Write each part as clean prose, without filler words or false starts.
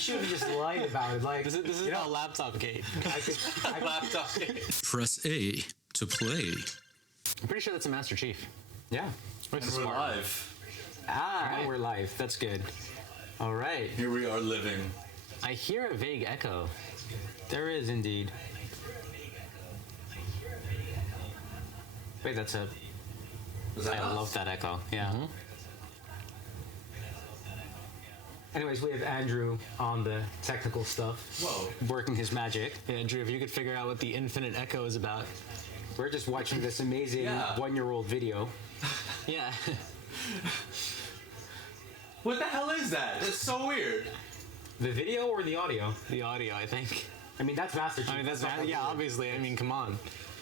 should have just lied about it. Like this is about Laptopgate. Laptopgate. Press A to play. I'm pretty sure that's a Master Chief. Yeah. And we're live. And we're live. That's good. All right. Here we are living. I hear a vague echo. There is indeed. Wait, that's a... I love that echo. Yeah. Mm-hmm. Anyways, we have Andrew on the technical stuff. Whoa. Working his magic. Hey, Andrew, if you could figure out what the infinite echo is about. We're just watching this amazing one-year-old video. Yeah. What the hell is that? That's so weird. The video or the audio? The audio, I think. I mean, that's Master Chief. I mean, yeah, obviously. I mean, come on.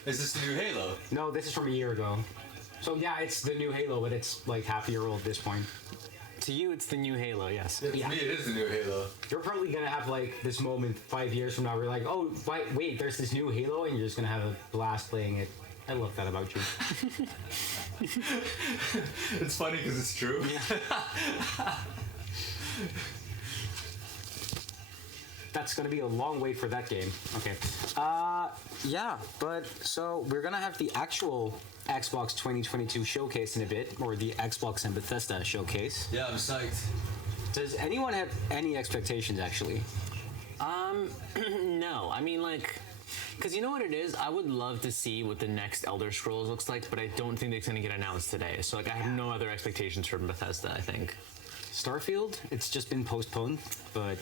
Is this the new Halo? No, this is from a year ago. So yeah, it's the new Halo, but it's like half a year old at this point. To you, it's the new Halo, yes. Yeah, to me, it is the new Halo. You're probably gonna have like this moment 5 years from now where you're like, oh, wait, there's this new Halo, and you're just gonna have a blast playing it. I love that about you. It's funny because it's true. Yeah. That's gonna be a long wait for that game. Okay. Yeah, but so we're gonna have the actual Xbox 2022 showcase in a bit, or the Xbox and Bethesda showcase. Yeah, I'm psyched. Does anyone have any expectations, actually? No. I mean, like, because you know what it is? I would love to see what the next Elder Scrolls looks like, but I don't think it's going to get announced today. So, like, I have no other expectations from Bethesda, I think. Starfield? It's just been postponed, but...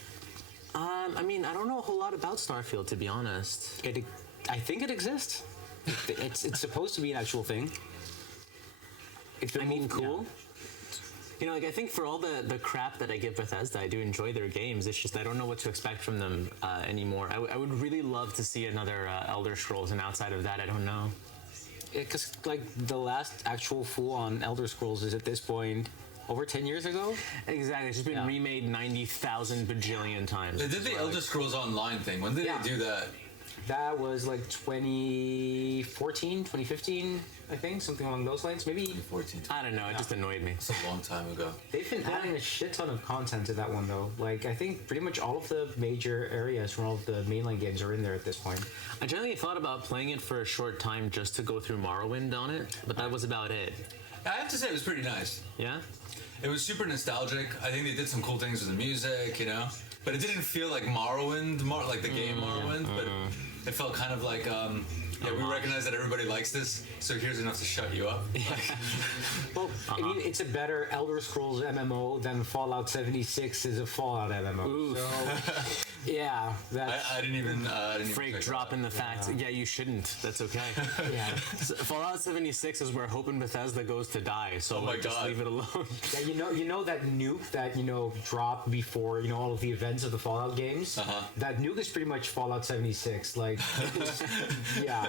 I mean, I don't know a whole lot about Starfield, to be honest. I think it exists. It's supposed to be an actual thing. I mean, cool. Yeah. You know, like, I think for all the crap that I give Bethesda, I do enjoy their games. It's just I don't know what to expect from them anymore. I would really love to see another Elder Scrolls, and outside of that, I don't know. Because, like, the last actual full-on Elder Scrolls is at this point over 10 years ago? Exactly. It's just been remade 90,000 bajillion times. They did the Elder Scrolls Online thing. When did they do that? That was like 2014, 2015, I think, something along those lines. Maybe 2014. I don't know. It just annoyed me. It's a long time ago. They've been adding a shit ton of content to that one, though. Like, I think pretty much all of the major areas from all of the mainline games are in there at this point. I generally thought about playing it for a short time just to go through Morrowind on it, but that was about it. I have to say, it was pretty nice. Yeah? It was super nostalgic. I think they did some cool things with the music, you know? But it didn't feel like Morrowind, like the game Morrowind, but it felt kind of like, we recognize that everybody likes this, so here's enough to shut you up. Well, I mean, it's a better Elder Scrolls MMO than Fallout 76 is a Fallout MMO. Ooh. So, yeah. I didn't even... Freak dropping the fact. Yeah, you shouldn't. That's okay. Yeah. So Fallout 76 is where Hope and Bethesda goes to die, so just leave it alone. Yeah, you know that nuke that, dropped before, all of the events of the Fallout games? That nuke is pretty much Fallout 76. Like,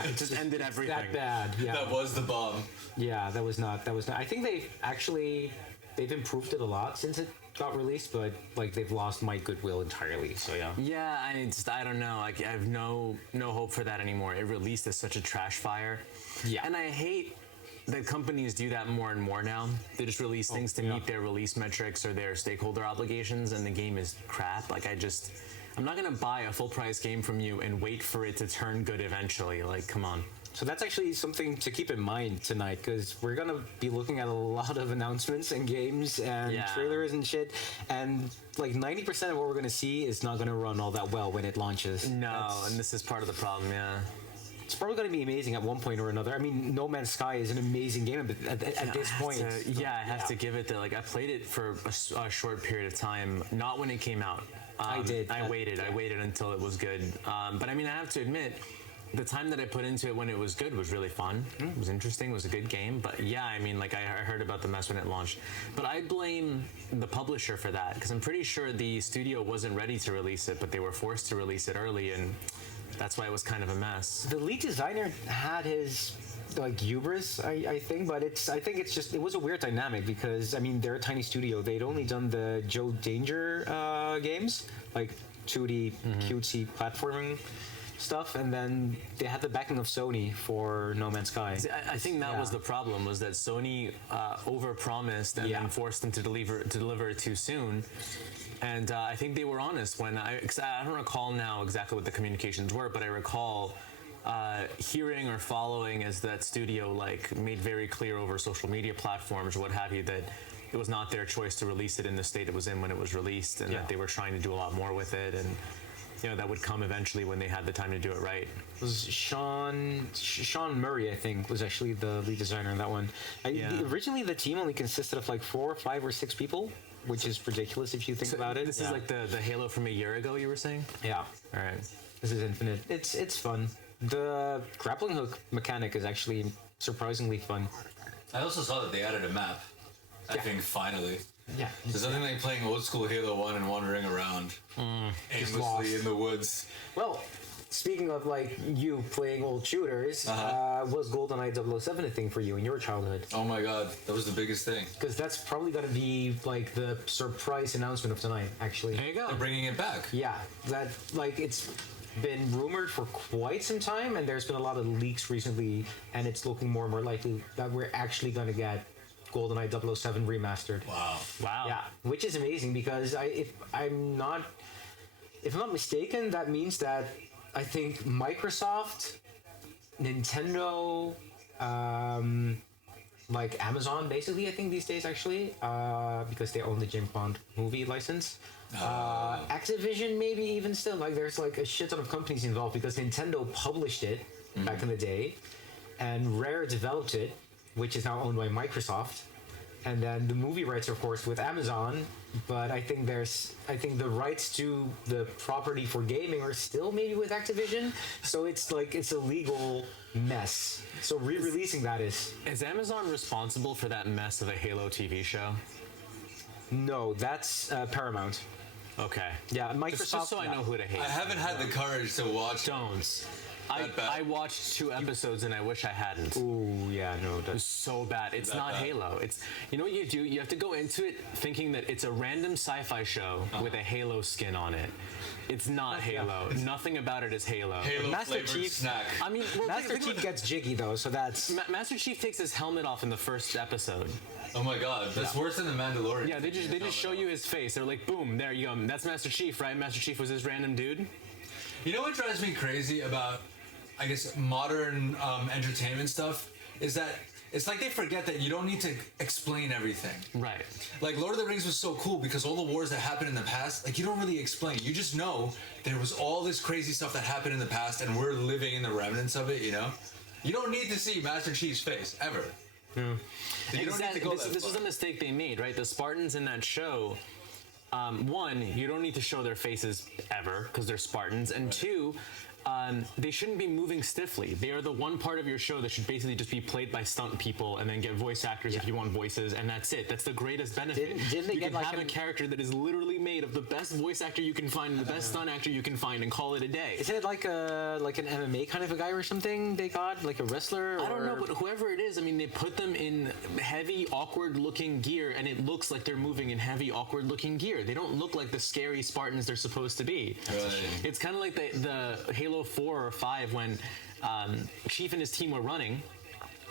it just ended everything. That bad, yeah. That was the bomb. Yeah, that was not. I think they've improved it a lot since it got released, but like they've lost my goodwill entirely. So yeah. Yeah, I don't know. Like, I have no hope for that anymore. It released as such a trash fire. Yeah. And I hate that companies do that more and more now. They just release things to meet their release metrics or their stakeholder obligations, and the game is crap. Like, I'm not gonna buy a full price game from you and wait for it to turn good eventually. Like, come on. So that's actually something to keep in mind tonight, because we're gonna be looking at a lot of announcements and games and trailers and shit, and like 90% of what we're gonna see is not gonna run all that well when it launches. No, and this is part of the problem, yeah. It's probably going to be amazing at one point or another. I mean, No Man's Sky is an amazing game at this point. I have to give it that. Like, I played it for a short period of time, not when it came out. I did. I waited until it was good. But I mean, I have to admit, the time that I put into it when it was good was really fun. It was interesting. It was a good game. But yeah, I mean, like, I heard about the mess when it launched. But I blame the publisher for that, because I'm pretty sure the studio wasn't ready to release it, but they were forced to release it early, and that's why it was kind of a mess. The lead designer had his hubris, I think, but I think it's just, it was a weird dynamic, because I mean, they're a tiny studio. They'd only done the Joe Danger games, like 2D cutesy platforming stuff, and then they had the backing of Sony for No Man's Sky. I think that was the problem, was that Sony overpromised and then forced them to deliver it too soon. And I think they were honest when I don't recall now exactly what the communications were, but I recall hearing or following as that studio like made very clear over social media platforms or what have you that it was not their choice to release it in the state it was in when it was released, and that they were trying to do a lot more with it, and that would come eventually when they had the time to do it right. It was Sean Murray, I think, was actually the lead designer in that one. Originally, the team only consisted of like 4, 5, or 6 people, which is ridiculous if you think about it. This is like the Halo from a year ago, you were saying? Yeah. All right. This is Infinite. It's fun. The grappling hook mechanic is actually surprisingly fun. I also saw that they added a map. I think finally. Yeah. There's nothing like playing old school Halo 1 and wandering around aimlessly in the woods. Well, speaking of like you playing old shooters, was GoldenEye 007 a thing for you in your childhood? Oh my god, that was the biggest thing. Because that's probably going to be like the surprise announcement of tonight, actually. There you go. They're bringing it back. Yeah, that like it's been rumored for quite some time, and there's been a lot of leaks recently, and it's looking more and more likely that we're actually going to get GoldenEye 007 remastered. Wow. Yeah, which is amazing because if I'm not mistaken, that means that I think Microsoft, Nintendo, like Amazon, basically, I think these days actually, because they own the James Bond movie license. Activision, maybe even still, like there's like a shit ton of companies involved because Nintendo published it back in the day, and Rare developed it, which is now owned by Microsoft, and then the movie rights, of course, with Amazon. But I think the rights to the property for gaming are still maybe with Activision. So it's a legal mess. So re-releasing that is. Is Amazon responsible for that mess of a Halo TV show? No, that's Paramount. Okay. Yeah, Microsoft. Just so I know who to hate. I haven't had the courage to watch. Don't. I watched 2 episodes and I wish I hadn't. Ooh, yeah, no, It was so bad. It's not bad. Halo. It's what you do. You have to go into it thinking that it's a random sci-fi show with a Halo skin on it. It's not Halo. Nothing about it is Halo. Halo Master flavored Chief- snack. I mean, well, Master Chief gets jiggy though, so that's. Master Chief takes his helmet off in the first episode. Oh my god, that's worse than the Mandalorian. Yeah, they just show you his face. They're like, boom, there you go. That's Master Chief, right? Master Chief was this random dude. You know what drives me crazy about, I guess, modern entertainment stuff is that it's like they forget that you don't need to explain everything. Right. Like Lord of the Rings was so cool because all the wars that happened in the past, like you don't really explain. You just know there was all this crazy stuff that happened in the past and we're living in the remnants of it, you know? You don't need to see Master Chief's face, ever. You don't need to go that This was far. a mistake they made, right? The Spartans in that show, one, you don't need to show their faces ever because they're Spartans, and two, they shouldn't be moving stiffly. They are the one part of your show that should basically just be played by stunt people and then get voice actors if you want voices, and that's it. That's the greatest benefit. Didn't they you get can like have a character that is literally made of the best voice actor you can find and the best stunt actor you can find and call it a day. Isn't it like an MMA kind of a guy or something they got? Like a wrestler? I don't know, but whoever it is, I mean, they put them in heavy, awkward-looking gear, and it looks like they're moving in heavy, awkward-looking gear. They don't look like the scary Spartans they're supposed to be. Right. It's kind of like the Halo 4 or 5 when Chief and his team were running.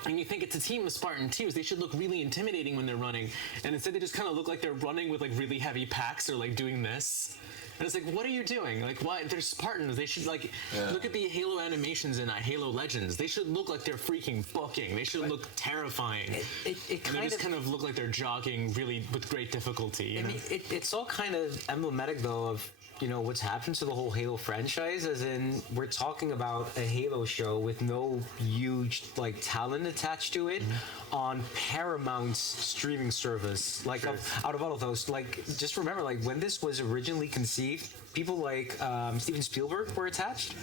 And you think it's a team of Spartan 2s. They should look really intimidating when they're running. And instead they just kind of look like they're running with like really heavy packs or like doing this. And it's like, what are you doing? Like, why? They're Spartans. They should like, look at the Halo animations in Halo Legends. They should look like they're freaking booking. They should look terrifying. It And they just kind of look like they're jogging really with great difficulty. You know? I mean, it's all kind of emblematic though of what's happened to the whole Halo franchise, as in we're talking about a Halo show with no huge like talent attached to it on Paramount's streaming service. Like out of all of those, like just remember, like when this was originally conceived, people like Steven Spielberg were attached.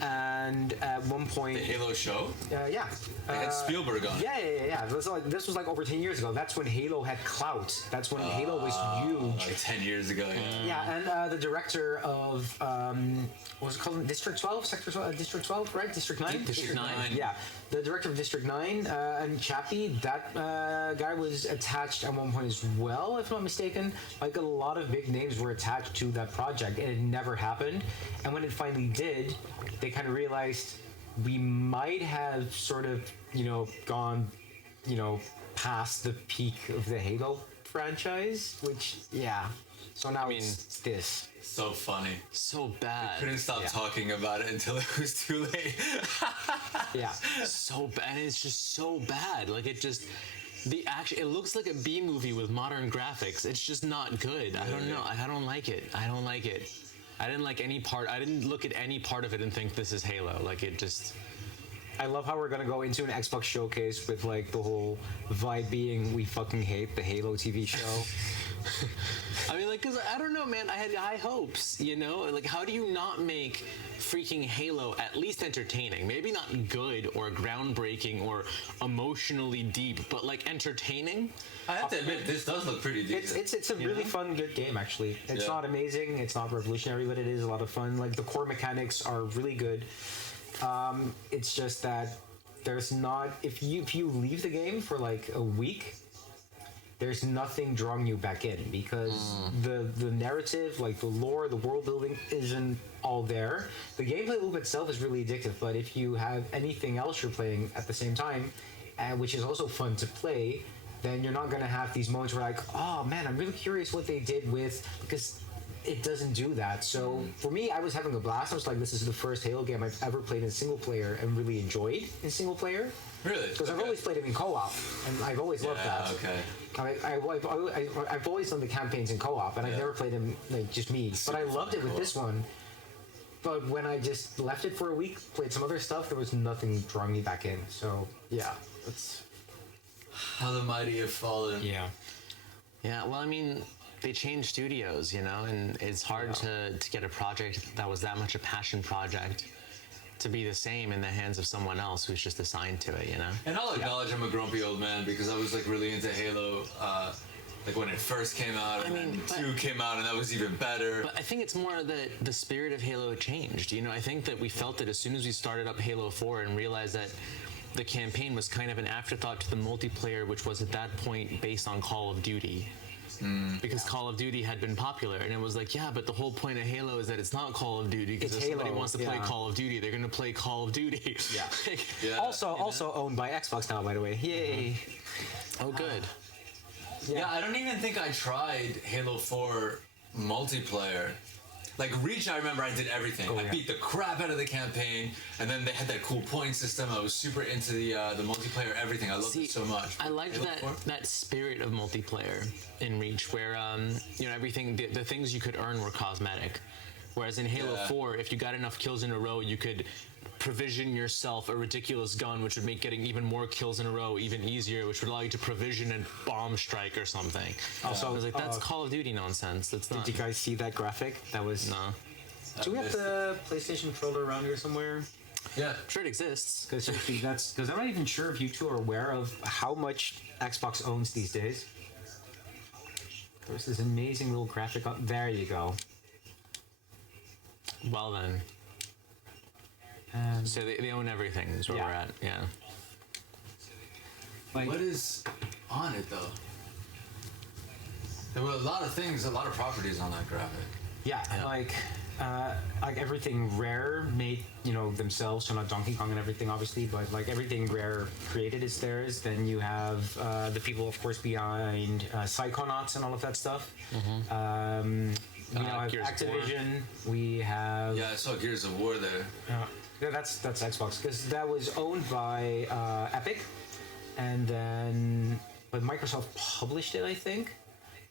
And at one point, The Halo show? yeah, They had Spielberg on it. Yeah. This was like over 10 years ago. That's when Halo had clout. That's when Halo was huge. Like 10 years ago, yeah. Yeah, and the director of what was it called? District 12, Sector 12, District 12, right? District 9. District 9. Yeah, the director of District 9 and Chappie. That guy was attached at one point as well, if I'm not mistaken. Like a lot of big names were attached to that project, and it never happened. And when it finally did, they kind of realized we might have sort of, gone, past the peak of the Halo franchise, which, yeah. So now it's this. So funny. So bad. Couldn't stop talking about it until it was too late. Yeah. So bad. And it's just so bad. Like, it just... The action, it looks like a B movie with modern graphics. It's just not good. I don't know. I don't like it. I don't like it. I didn't like any part. I didn't look at any part of it and think this is Halo. Like, it just... I love how we're gonna go into an Xbox showcase with like the whole vibe being we fucking hate the Halo TV show. I mean, like, cause I don't know, man. I had high hopes, Like, how do you not make freaking Halo at least entertaining? Maybe not good or groundbreaking or emotionally deep, but like entertaining. I have to admit, this does look pretty decent. It's a really fun, good game actually. It's not amazing, it's not revolutionary, but it is a lot of fun. Like the core mechanics are really good. It's just that there's not if you leave the game for like a week, there's nothing drawing you back in because the narrative, like the lore, the world building isn't all there. The gameplay loop itself is really addictive, but if you have anything else you're playing at the same time, which is also fun to play, then you're not gonna have these moments where like, oh man, I'm really curious what they did with, because it doesn't do that. So for me, I was having a blast. I was like, this is the first Halo game I've ever played in single player and really enjoyed in single player. Really? Because I've always played it in co-op, and I've always loved that. Okay. I've always done the campaigns in co-op, and I've never played them like just me. But I loved it with this one. But when I just left it for a week, played some other stuff, there was nothing drawing me back in. So yeah, that's how the mighty have fallen. Yeah. Yeah, well, I mean, they changed studios, and it's hard to get a project that was that much a passion project to be the same in the hands of someone else who's just assigned to it, And I'll acknowledge I'm a grumpy old man because I was like really into Halo, like when it first came out, and then 2 came out, and that was even better. But I think it's more that the spirit of Halo changed. I think that we felt it as soon as we started up Halo 4 and realized that the campaign was kind of an afterthought to the multiplayer, which was at that point based on Call of Duty. Because Call of Duty had been popular, and it was like, yeah, but the whole point of Halo is that it's not Call of Duty, because if somebody wants to play Call of Duty, they're going to play Call of Duty. Yeah. Also owned by Xbox now, by the way. Yay. Oh, good. Yeah, I don't even think I tried Halo 4 multiplayer. Like Reach, I remember I did everything. I beat the crap out of the campaign, and then they had that cool point system. I was super into the multiplayer, everything. I loved it so much. I liked that spirit of multiplayer in Reach, where everything, the things you could earn were cosmetic. Whereas in Halo 4, if you got enough kills in a row, you could provision yourself a ridiculous gun, which would make getting even more kills in a row even easier, which would allow you to provision a bomb strike or something. Also, I was like, that's Call of Duty nonsense. That's not. Did you guys see that graphic? That was. No. Do we have the PlayStation controller around here somewhere? Yeah, I'm sure it exists. Because I'm not even sure if you two are aware of how much Xbox owns these days. There's this amazing little graphic. There you go. Well then. So they own everything is where we're at. Yeah. Like, what is on it though? There were a lot of things, a lot of properties on that graphic. Yeah. Like everything Rare made, themselves. So not Donkey Kong and everything, obviously, but like everything Rare created is theirs. Then you have the people, of course, behind Psychonauts and all of that stuff. We now have Activision. We have. Yeah, I saw Gears of War there. Yeah, that's Xbox, because that was owned by Epic, and then Microsoft published it, I think,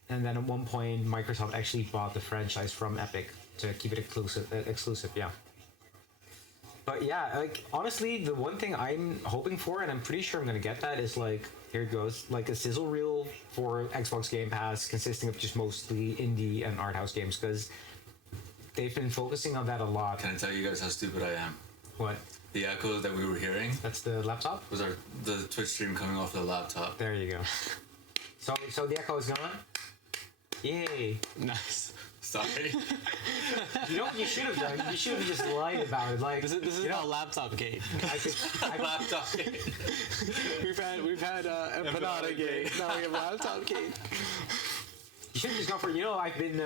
and then at one point Microsoft actually bought the franchise from Epic to keep it exclusive. Yeah. But yeah, like honestly, the one thing I'm hoping for, and I'm pretty sure I'm gonna get that, is like, here it goes, like a sizzle reel for Xbox Game Pass consisting of just mostly indie and art house games, because they've been focusing on that a lot. Can I tell you guys how stupid I am? What? The echo that we were hearing. That's the laptop? Was the Twitch stream coming off the laptop. There you go. So the echo is gone? Yay. Nice. Sorry. You know what you should have done? You should have just lied about it. Like, this is not Laptopgate. Laptopgate. We've had Empanada Gate. Now we have Laptopgate. You should have just gone for, I've been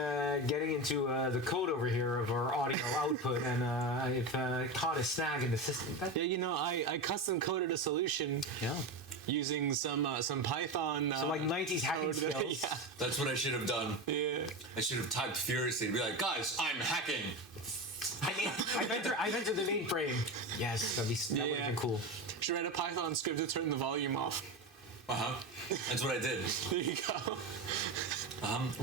getting into the code over here of our audio output, and I've caught a snag in the system. Yeah, I custom coded a solution. Yeah. Using some Python. Some 90s hacking skills. Yeah. That's what I should have done. Yeah. I should have typed furiously and be like, guys, I'm hacking. I've entered the mainframe. Yes, that would have been cool. Should write a Python script to turn the volume off. That's what I did. There you go.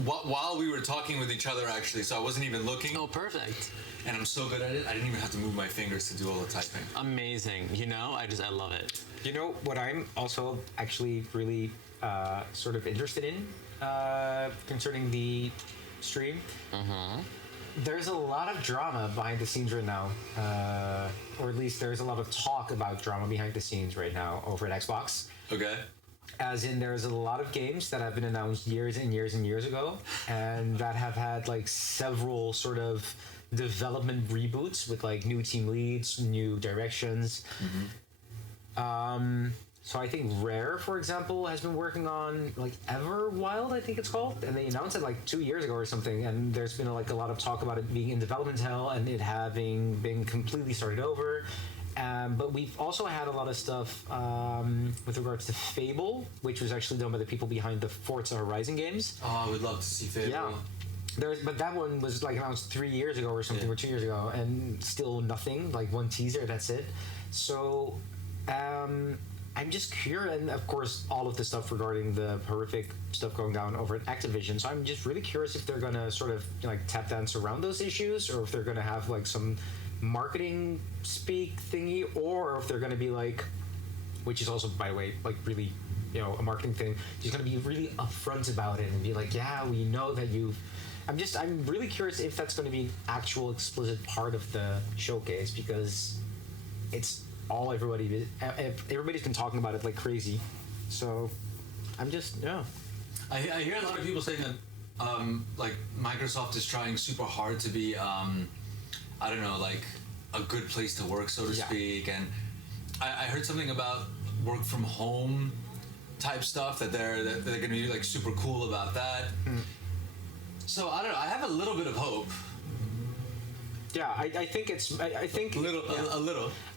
While we were talking with each other, actually, so I wasn't even looking. Oh, perfect. And I'm so good at it, I didn't even have to move my fingers to do all the typing. Amazing. I love it. You know what I'm also actually really sort of interested in concerning the stream? There's a lot of drama behind the scenes right now. Or at least there's a lot of talk about drama behind the scenes right now over at Xbox. Okay. As in, there's a lot of games that have been announced years and years and years ago, and that have had like several sort of development reboots with like new team leads, new directions. So I think Rare, for example, has been working on like Everwild, I think it's called, and they announced it like 2 years ago or something. And there's been like a lot of talk about it being in development hell and it having been completely started over. But we've also had a lot of stuff with regards to Fable, which was actually done by the people behind the Forza Horizon games. Oh, I would love to see Fable. Yeah. But that one was like announced 3 years ago or something, or 2 years ago, and still nothing. Like one teaser, that's it. So I'm just curious, and of course, all of the stuff regarding the horrific stuff going down over at Activision. So I'm just really curious if they're gonna sort of like tap dance around those issues, or if they're gonna have like some marketing speak thingy, or if they're gonna be like, which is also, by the way, like really, a marketing thing. Just gonna be really upfront about it and be like, yeah, we know that you've. I'm really curious if that's going to be an actual explicit part of the showcase, because it's all everybody's been talking about it like crazy. So I'm just I hear a lot of people saying that like Microsoft is trying super hard to be I don't know, like a good place to work, so to speak. And I heard something about work from home type stuff, that they're going to be like super cool about that. So I don't know. I have a little bit of hope. Yeah, I think it's. I think a little.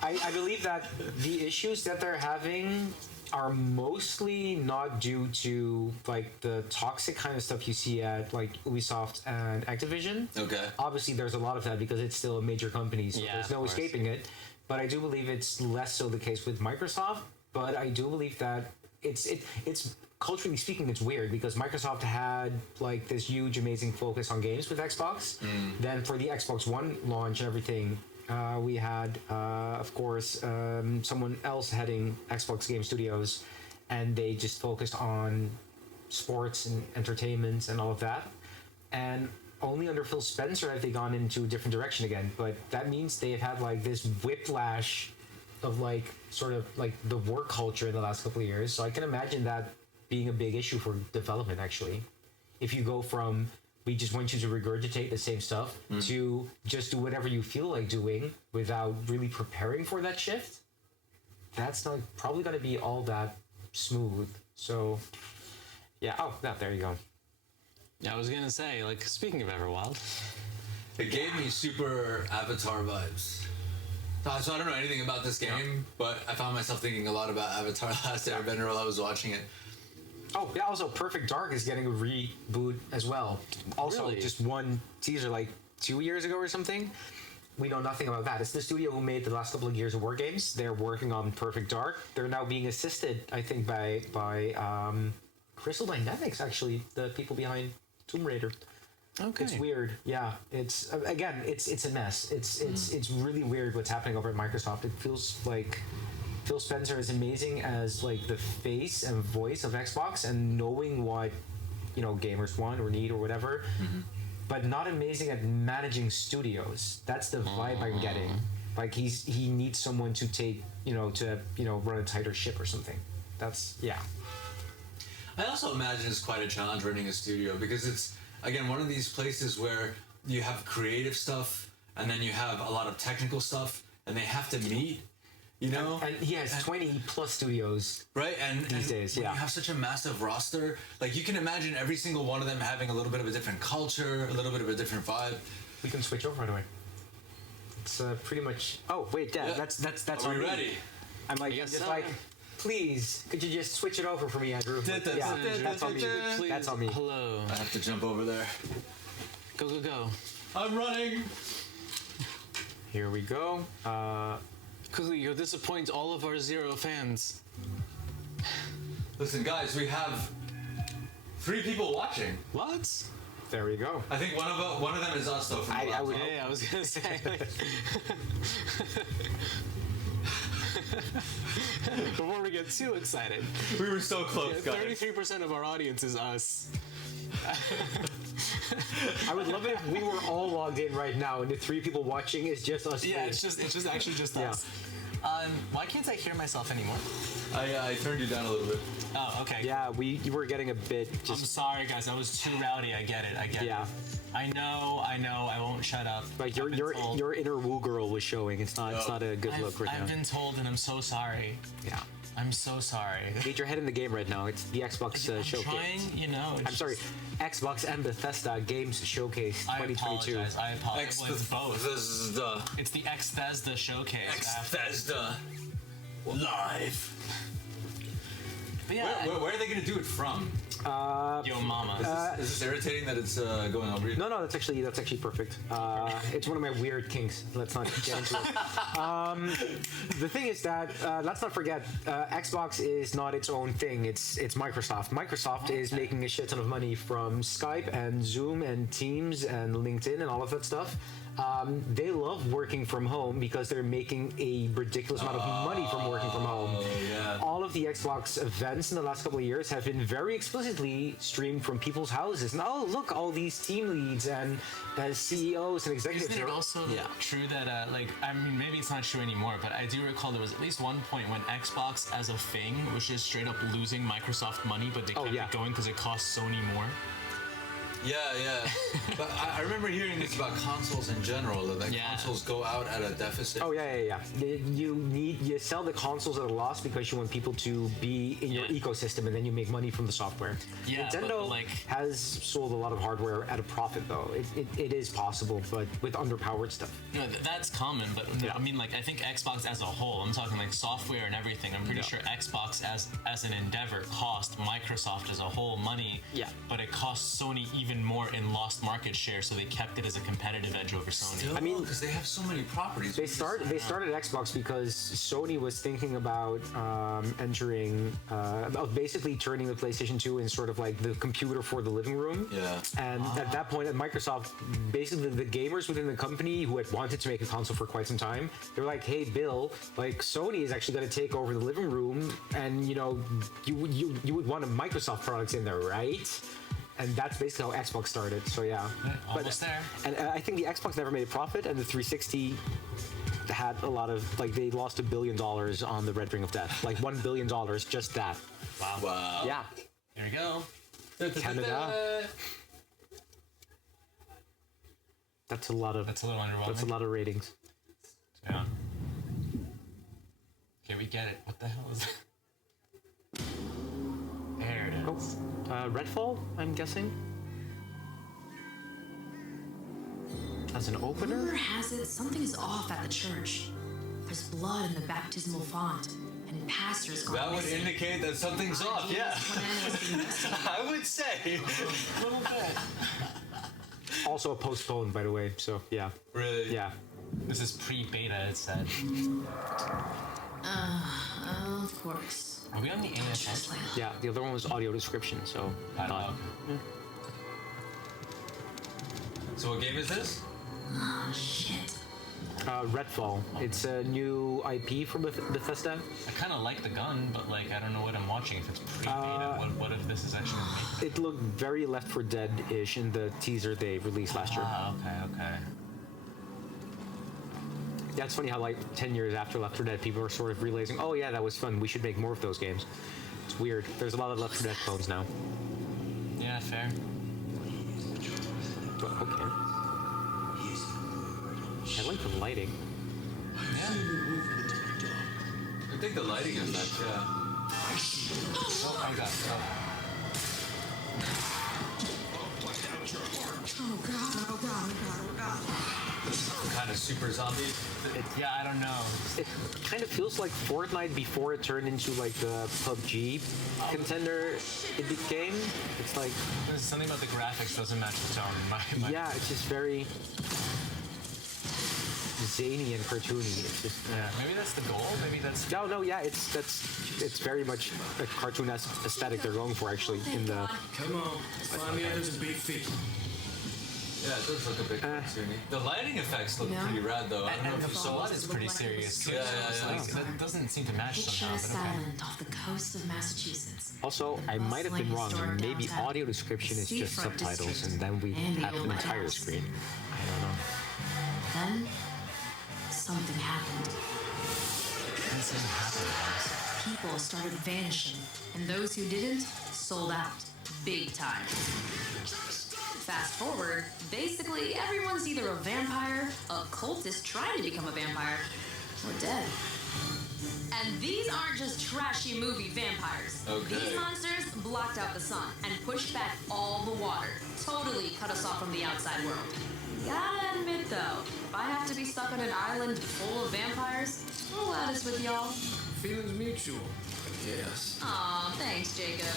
I believe that the issues that they're having are mostly not due to like the toxic kind of stuff you see at like Ubisoft and Activision. Okay. Obviously, there's a lot of that because it's still a major company, so there's no escaping it. But I do believe it's less so the case with Microsoft. But I do believe that it's culturally speaking, it's weird because Microsoft had like this huge, amazing focus on games with Xbox. Then for the Xbox One launch and everything, we had, of course, someone else heading Xbox Game Studios, and they just focused on sports and entertainment and all of that. And only under Phil Spencer have they gone into a different direction again. But that means they've had like this whiplash of like sort of like the work culture in the last couple of years. So I can imagine that being a big issue for development, actually. If you go from, we just want you to regurgitate the same stuff, to just do whatever you feel like doing without really preparing for that shift, that's not probably going to be all that smooth. So, yeah. Oh, there you go. Yeah, I was going to say, like, speaking of Everwild. It gave me super Avatar vibes. So I don't know anything about this game, but I found myself thinking a lot about Avatar Last Airbender while I was watching it. Oh, yeah, also Perfect Dark is getting a reboot as well. Also, Really? just one teaser like 2 years ago or something. We know nothing about that. It's the studio who made the last couple of years of war games. They're working on Perfect Dark. They're now being assisted, I think, by Crystal Dynamics, actually, the people behind Tomb Raider. Okay. It's weird. Yeah, it's again, it's a mess. It's really weird what's happening over at Microsoft. It feels like Phil Spencer is amazing as like the face and voice of Xbox, and knowing what gamers want or need or whatever, but not amazing at managing studios. That's the vibe I'm getting. Like he needs someone to take to run a tighter ship or something. That's I also imagine it's quite a challenge running a studio, because it's, again, one of these places where you have creative stuff and then you have a lot of technical stuff, and they have to meet. You know, And he has 20 plus studios. right? And These days, when yeah. you have such a massive roster, like you can imagine every single one of them having a little bit of a different culture, a little bit of a different vibe. We can switch over right away. It's pretty much. Oh wait, Dad, Yeah. that's Are on we me. ready? I'm like, Yes, just sir. like, please, could you just switch it over for me, Andrew? Like, yeah, that's on me. Please. That's on me. Hello. I have to jump over there. Go, go, go. I'm running. Here we go. Quickly, you'll disappoint all of our Zero fans. Listen, guys, we have 3 people watching. What? There we go. I think one of them is us though. From the I would. laptop. Yeah, I was gonna say. Before we get too excited, We were so close, guys. 33% of our audience is us. I would love it if we were all logged in right now, and the 3 people watching is just us. Yeah, three. it's just actually just Yeah. us. Why can't I hear myself anymore? I turned you down a little bit. Oh, okay. Yeah, you were getting a bit I'm just. sorry, guys. I was too rowdy. I get it. Yeah, I know. I won't shut up. like I've been told. your inner woo girl was showing. It's not a good look right I've now. been told, and I'm so sorry. Yeah, I'm so sorry. get your head in the game right now. It's the Xbox I'm showcase. trying, you know. I'm sorry, Xbox and Bethesda Games Showcase I 2022. apologize. I apologize. Well, it's both. Bethesda. It's the Bethesda showcase. Bethesda. Live. But yeah, Where are they going to do it from? yo mama. Is this irritating that it's going over you? No, that's actually perfect. It's one of my weird kinks. Let's not get into it. The thing is that let's not forget, Xbox is not its own thing. It's Microsoft. Microsoft is making a shit ton of money from Skype and Zoom and Teams and LinkedIn and all of that stuff. They love working from home because they're making a ridiculous amount of money from working from home. yeah. All of the Xbox events in the last couple of years have been very explicitly streamed from people's houses. And oh, look, all these team leads and CEOs and executives. Isn't it are- also Yeah. true that, like, I mean, maybe it's not true anymore, but I do recall there was at least one point when Xbox as a thing was just straight up losing Microsoft money, but they kept yeah. it going because it cost Sony more. Yeah. But I remember hearing this about consoles in general, that Yeah. consoles go out at a deficit. Oh yeah. You sell the consoles at a loss because you want people to be in your Yeah. ecosystem, and then you make money from the software. Yeah, Nintendo but, like- has sold a lot of hardware at a profit, though. It is possible, but with underpowered stuff. No, that's common, but I mean, like, I think Xbox as a whole, I'm talking like software and everything. I'm pretty sure Xbox as an endeavor cost Microsoft as a whole money. Yeah. But it cost Sony even more in lost market share, so they kept it as a competitive edge over Sony. I mean, because they have so many properties. They started Xbox because Sony was thinking about about basically turning the PlayStation 2 in sort of like the computer for the living room. Yeah. And at that point, at Microsoft, basically the gamers within the company who had wanted to make a console for quite some time, they're like, "Hey, Bill, like Sony is actually going to take over the living room, and you would want a Microsoft products in there, right?" And that's basically how Xbox started. So yeah, Almost there. And I think the Xbox never made a profit, and the 360 had a lot of, like, they lost $1 billion on the Red Ring of Death, like $1 billion, just that. Wow. Yeah, There you go. Canada. That's a lot of. That's a little underwhelming. That's a lot of ratings. Yeah. Okay, we get it. What the hell is that? There it is. Redfall, I'm guessing. As an opener. Rumor has it something is off at the church. There's blood in the baptismal font, and pastor's gone That would missing. indicate that something's off. Ideas Yeah. plan was being investigated. I would say. A little bit. Also postponed, by the way. So yeah, Really? yeah. This is pre-beta, it said. Of course. Are we on the ASS? Just like Yeah, the other one was audio description, so I don't know. So what game is this? shit. Redfall. It's a new IP from Bethesda. I kind of like the gun, but like I don't know what I'm watching. If it's pre-beta, what if this is actually me? It looked very Left 4 Dead-ish in the teaser they released last year. Ah, okay. Yeah, it's funny how like 10 years after Left 4 Dead, people are sort of realizing, oh yeah, that was fun. We should make more of those games. It's weird. There's a lot of Left 4 Dead clones now. Yeah, fair. But okay. I like the lighting. Yeah. I think the lighting effect, yeah. Oh my god. Oh god, oh god, oh god, oh god. Kind of super zombie. Yeah, I don't know. It kind of feels like Fortnite before it turned into like the PUBG contender in the game. It's like, There's something about the graphics doesn't match the tone. yeah, it's just very zany and cartoony. It's just Yeah, maybe that's the goal. Maybe that's. no, yeah, it's very much a cartoon-esque aesthetic they're going for actually in the. Come on, find the others and beat feet. Yeah, it does look a bit cartoony. The lighting effects look Yeah. pretty rad though. I don't know And if the you saw blood it. is pretty serious too. Yeah, So yeah, it's yeah. like, that doesn't seem to match Picture somehow. a But okay. island off the coast of Massachusetts. Also, I might have been wrong. Bustling Maybe historic audio downtown, description is just seafront subtitles, district, and then we and the have an old entire lighthouse. screen. I don't know. Then something happened. Something happened, guys. People started vanishing, and those who didn't sold out big time. Fast forward, basically everyone's either a vampire, a cultist trying to become a vampire, or dead. And these aren't just trashy movie vampires. Okay. These monsters blocked out the sun and pushed back all the water, totally cut us off from the outside world. Gotta admit though, if I have to be stuck on an island full of vampires, I'll add this with y'all. Feelings mutual. Yes. Aw, thanks, Jacob.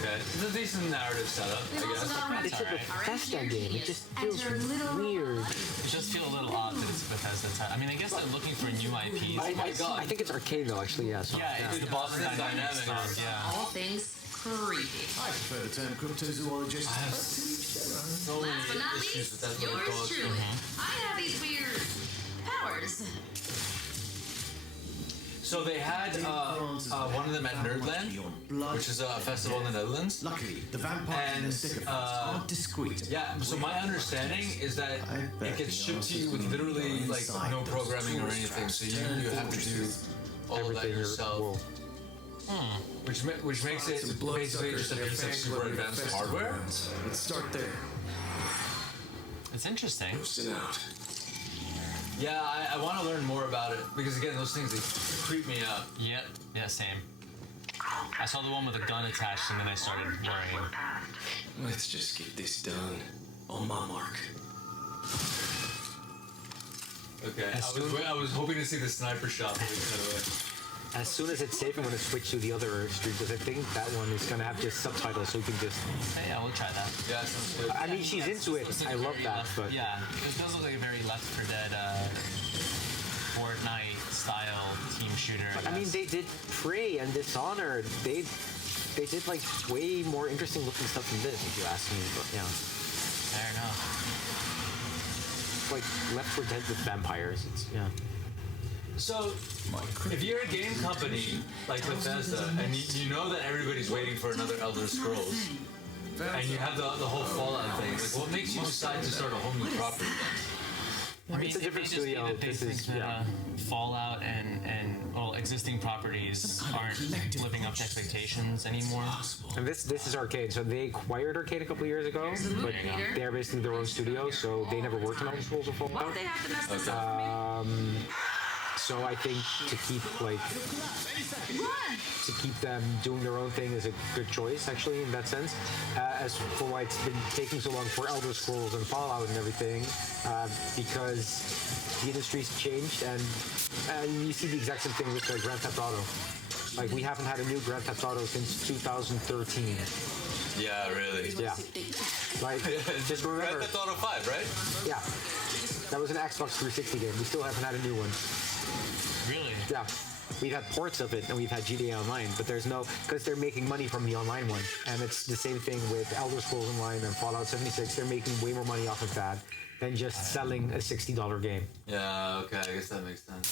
Okay, it's a decent narrative setup, We've I also guess. got It's a alright. Bethesda game. It just feels Enter little weird. It just feel a little odd that it's Bethesda type. I mean, I guess they're looking for new IPs. I think it's arcade though, actually. Yeah. So, Yeah, it's the Boston Boston Dynamics. Dynamics stuff. Yeah. all things creepy. I prefer the term cryptozoologist. So many Last but not issues with least, that little yours dog. truly. I have these weird powers. So they had one of them at Nerdland, which is a festival in the Netherlands. Luckily, the vampires and And, the sycophants aren't discreet. Yeah, so my understanding is that it gets shipped to you with literally like no programming or anything, so you have to do all of that everything yourself, which makes it basically just a piece of super advanced hardware. Let's start there. It's interesting. Posting out. Yeah, I want to learn more about it because again, those things they creep me out. Yep. Yeah, same. I saw the one with a gun attached and then I started worrying. Let's just get this done. On my mark. Okay, I was hoping to see the sniper shot. But we cut away. as soon as it's safe, I'm going to switch to the other stream because I think that one is going to have just subtitles, so we can just. Hey, yeah, we'll try that. Yeah, sounds good. I mean, she's into it. I love that, but Yeah, it does look like a very Left 4 Dead Fortnite style team shooter. I mean, they did Prey and Dishonored. They did like way more interesting looking stuff than this, if you ask me. But yeah, Fair enough. like Left 4 Dead with vampires. It's yeah. So, if you're a game company like Bethesda, and you know that everybody's waiting for another Elder Scrolls, and you have the whole Fallout thing, like what makes you decide to start a whole new property? I mean, It's a different they just studio. mean that they This think is- that yeah. Fallout and well, existing properties aren't living up to expectations anymore. And this is Arcade. So they acquired Arcade a couple years ago, but they're basically their own studio, so they never worked on Elder Scrolls or Fallout. Why'd they have to mess this up for me? So I think to keep them doing their own thing is a good choice, actually, in that sense. As for why it's been taking so long for Elder Scrolls and Fallout and everything, because the industry's changed, and you see the exact same thing with Grand Theft Auto. Like, we haven't had a new Grand Theft Auto since 2013. Yeah, really. Yeah. Like, just Grand remember, Theft Auto 5, right? yeah, that was an Xbox 360 game. We still haven't had a new one. Really? Yeah. We've had ports of it and we've had GTA Online, but there's no, because they're making money from the online one. And it's the same thing with Elder Scrolls Online and Fallout 76. They're making way more money off of that than just selling a $60 game. Yeah, okay, I guess that makes sense.